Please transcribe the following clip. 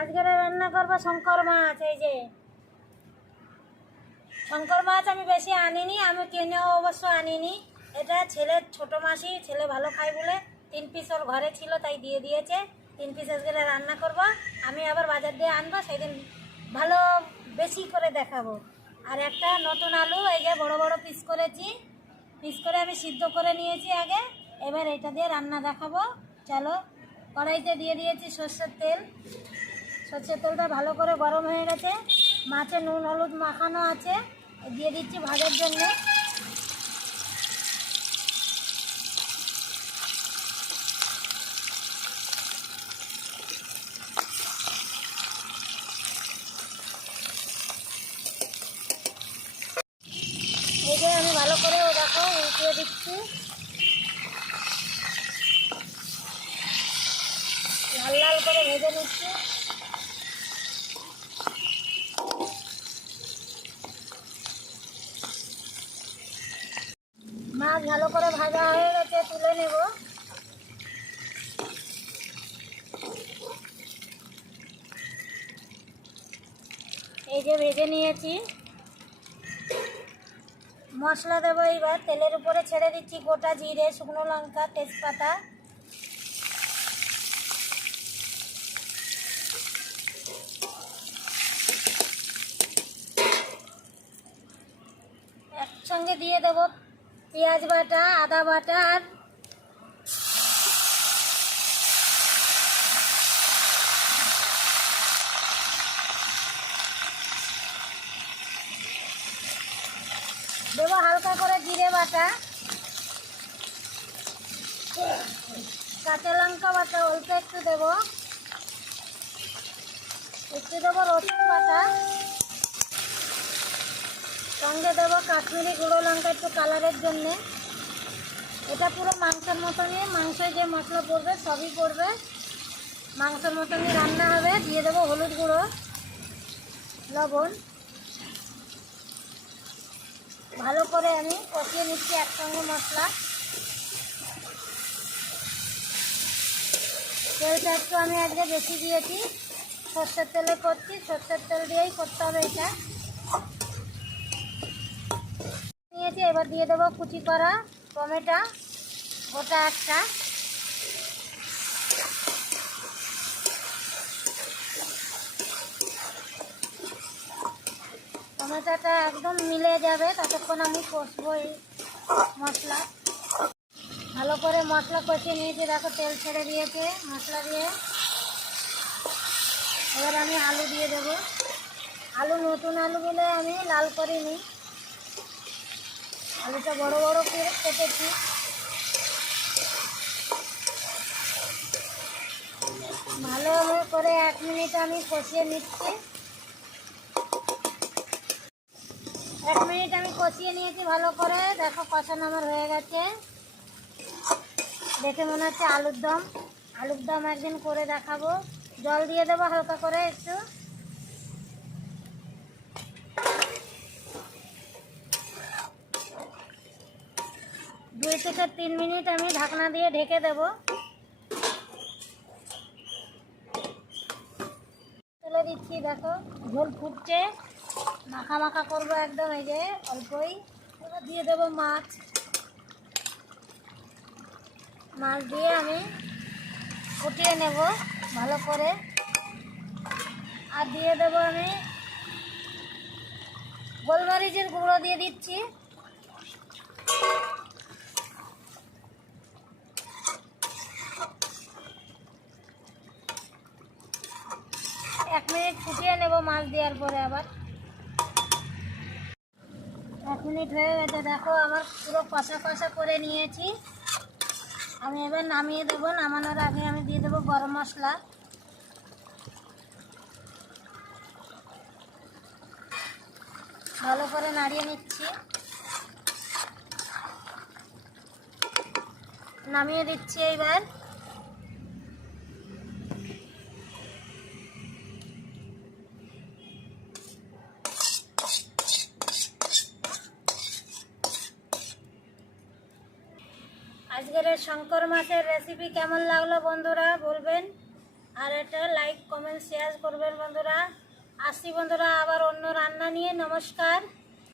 আজকে রান্না করব শঙ্কর মাছ, এই যে। শঙ্কর মাছ আমি বেশি আনিনি, আমি কিনেও অবশ্য আনিনি। এটা ছেলের ছোট মাসি, ছেলে ভালো খায় বলে। তিন পিস ওর ঘরে ছিল, তাই দিয়ে দিয়েছে। তিন পিস আজকে রান্না করব। আমি আবার বাজার দিয়ে আনব, সেদিন ভালো বেশি করে দেখাবো। আর একটা নতুন আলু, এই যে বড় বড় পিস করেছি। পিস করে আমি সিদ্ধ করে নিয়েছি আগে। এবার এটা দিয়ে রান্না দেখাবো। চলো। কড়াইতে দিয়ে দিয়েছি সর্ষের তেল। সর্ষের তেলটা ভালো করে গরম হয়ে গেছে। মাছে নুন, হলুদ মাখানো আছে। দিয়ে দিচ্ছি ভাজার জন্য। আমি ভালো করে দেখো, উঠিয়ে দিচ্ছি লাল লাল করে ভেজে নিচ্ছি মাছ ভালো করে ভাজা হয়ে গেছে, তুলে নেব। এই যে ভেজে নিয়েছি। মশলা দেবো এবার তেলের উপরে ছেড়ে দিচ্ছি গোটা জিরে, শুকনো লঙ্কা, তেজপাতা। একসঙ্গে দিয়ে দেবো। পেঁয়াজ বাটা, আদা বাটা আর দেবো হালকা করে জিরে বাটা, কাঁচা লঙ্কা বাটা অল্প একটু দেবো। একটু দেবো রসুন বাটা। সঙ্গে দেবো কাশ্মীরি গুঁড়ো লঙ্কা একটু কালারের জন্যে। এটা পুরো মাংসের মতনই মাংসে যে মশলা পড়বে সবই পড়বে। মাংসের মতনই রান্না হবে, দিয়ে দেবো হলুদ গুঁড়ো, লবণ। ভালো করে আমি কষিয়ে নিচ্ছি একসঙ্গে মশলা। তেলটা একটু আমি আজকে বেশি দিয়েছি। সর্ষের তেলে করছি, সর্ষের তেল দিয়েই করতে হবে এটা। নিয়েছি, এবার দিয়ে দেবো কুচি করা টমেটো, গোটা একটা। টমেটোটা একদম মিলে যাবে, ততক্ষণ আমি কষবো এই মশলা। ভালো করে মশলা কষিয়ে নিয়েছি, দেখো তেল ছেড়ে দিয়েছে মশলা দিয়ে। এবার আমি আলু দিয়ে দেবো। আলু নতুন আলু বলে আমি লাল করিনি। আলুটা বড় বড় করে কেটেছি। ভালো করে এক মিনিট আমি কষিয়ে নিচ্ছি। এক মিনিট আমি কষিয়ে নিয়েছি ভালো করে। দেখো কষানো আমার হয়ে গেছে। দেখে মনে হচ্ছে আলুর দম। আলুর দম একদিন করে দেখাবো। জল দিয়ে দেবো হালকা করে একটু। থেকে তিন মিনিট আমি ঢাকনা দিয়ে ঢেকে দেব। তুলে দিচ্ছি, দেখো, ঝোল ফুটছে। মাখা মাখা করব একদম, এই যে অল্পই। এবার দিয়ে দেবো মাছ। মাছ দিয়ে আমি ফুটিয়ে নেব ভালো করে। আর দিয়ে দেবো আমি গোলমরিচের গুঁড়ো দিয়ে দিচ্ছি এক মিনিট ফুটিয়ে নেব মাছ দেওয়ার পরে আবার। এক মিনিট হয়ে গেছে, দেখো আমার পুরো কষা কষা করে নিয়েছি। আমি এবার নামিয়ে দেবো, নামানোর আগে আমি দিয়ে দেবো গরম মশলা। ভালো করে নাড়িয়ে নিচ্ছি। নামিয়ে দিচ্ছি এইবার। আজকের শঙ্কর মাছের রেসিপি কেমন লাগল বন্ধুরা বলবেন। আর এটা লাইক কমেন্ট শেয়ার করবেন বন্ধুরা। আসি বন্ধুরা আবার অন্য রান্না নিয়ে, নমস্কার।